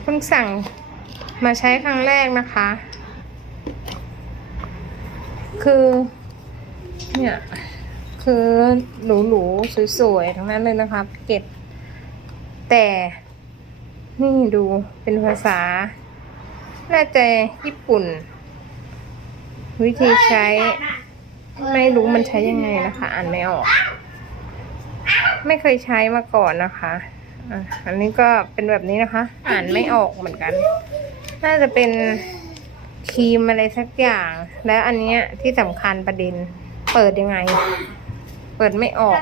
เพิ่งสั่งมาใช้ครั้งแรกนะคะ คือ เนี่ย คือหรูๆสวยๆ ทั้งนั้นเลยนะคะแพ็กเกจแต่นี่ดูเป็นภาษา น่าจะญี่ปุ่น วิธีใช้ ไม่รู้มันใช้ยังไงนะคะ อ่านไม่ออก ไม่เคยใช้มาก่อนนะคะ อันนี้ก็เป็นแบบนี้นะคะ อ่านไม่ออกเหมือนกัน น่าจะเป็นครีมอะไรสักอย่าง แล้วอันเนี้ยที่สำคัญประเด็น เปิดยังไง เปิดไม่ออก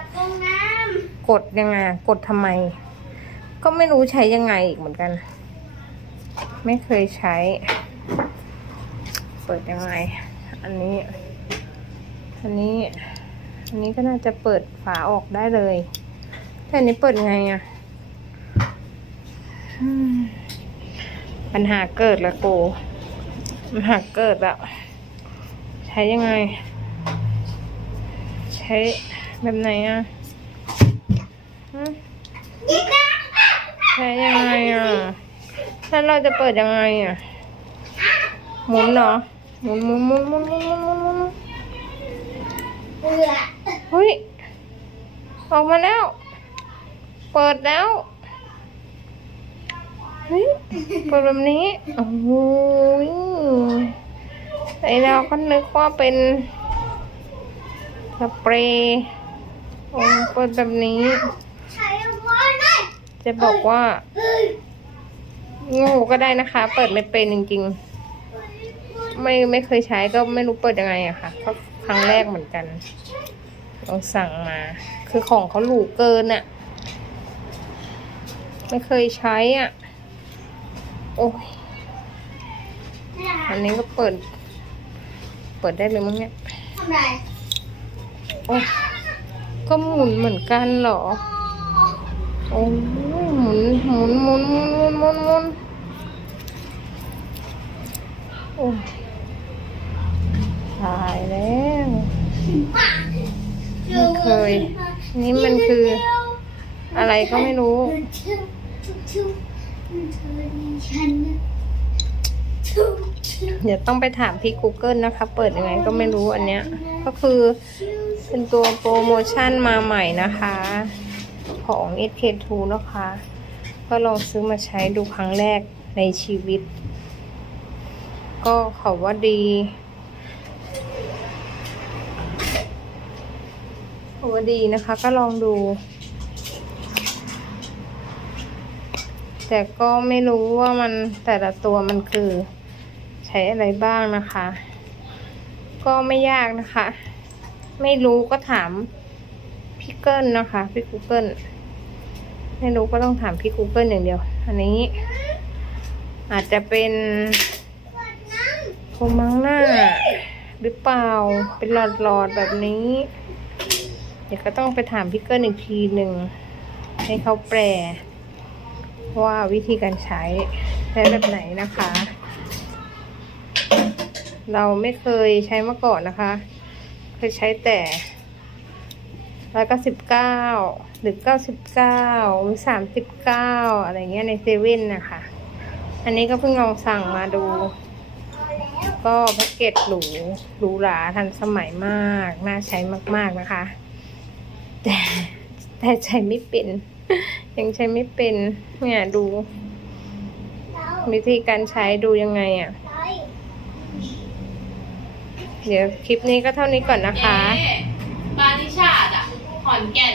กดยังไง กดทำไม ก็ไม่รู้ใช้ยังไงอีกเหมือนกัน ไม่เคยใช้ เปิดยังไง อันนี้ อันนี้ อันนี้ก็น่าจะเปิดฝาออกได้เลย แต่อันนี้เปิดไงอะ่ะ ปัญหาเกิดแล้วโกปัญหาเกิดแล้วใช้ยังไง ใช้แบบไหนอะ่ะหืมใช้ยังไงอะแล้วเราจะเปิดยังไงอะหมุนเหรอหมุนหมุนหมุนหมุนหมุนหมุนหมุนหมุนำเบื่อเฮ้ยออกมาแล้ว เปิดแล้ว เฮ้ยปิดแบบนี้โอ้โหไอเราก็นึกว่าเป็นสเปรย์โอ้เปิดแบบนี้ จะบอกว่าโงูก็ได้นะคะ เปิดไม่เป็นจริง ๆ ไม่ไม่เคยใช้ก็ไม่รู้เปิดยังไงอะค่ะก็ครั้งแรกเหมือนกันลองสั่งมา คือของเขาหรูเกินอะไม่เคยใช้อะ โอ้ย อันนี้ก็เปิด เปิดได้เลยมั้งเนี่ย ทำไรโอ้ยก็หมุนเหมือนกันเหรอ โอ้ยหมุนหมุนหมุนหมุนหมุนหมุนหมุนโอ้ยตายแล้ว ไม่เคย นี่มันคือ อะไรก็ไม่รู้ฉัน เดี๋ยวต้องไปถามพี่ Google นะคะ เปิดยังไงก็ไม่รู้อันเนี้ย ก็คือเป็นตัวโปรโมชั่นมาใหม่นะคะ ของ SK2 นะคะ ก็ลองซื้อมาใช้ดูครั้งแรกในชีวิต ก็เขาว่าดีเขาว่าดีนะคะ ก็ลองดู แต่ก็ไม่รู้ว่ามันแต่ละตัวมันคือใช้อะไรบ้างนะคะ ก็ไม่ยากนะคะ ไม่รู้ก็ถามพี่เกิลนะคะพี่ Google ไม่รู้ก็ต้องถามพี่ Google อย่างเดียว อันนี้ อาจจะเป็นโคมังหน้าหรือเปล่าเป็นหลอดๆแบบนี้ เดี๋ยวก็ต้องไปถามพี่เกิลอีกทีหนึ่งให้เขาแปล ว่าวิธีการใช้ใช้แบบไหนนะคะ เราไม่เคยใช้มาก่อนนะคะ เคยใช้แต่ร้อยเก้าสิบเก้าหรือเก้าสิบเก้าหรือสามสิบเก้าอะไรเงี้ยในเซเว่นนะคะ อันนี้ก็เพิ่งลองสั่งมาดู ก็แพ็กเกจหรูหรูหราทันสมัยมาก น่าใช้มาก ๆนะคะ แต่แต่ใช้ไม่เป็น ยังใช้ไม่เป็น เนี่ยดู วิธีการใช้ดูยังไงอะ่ะ เดี๋ยวคลิปนี้ก็เท่านี้ก่อนนะคะเจ๊บาริชาดอะขอนแก่น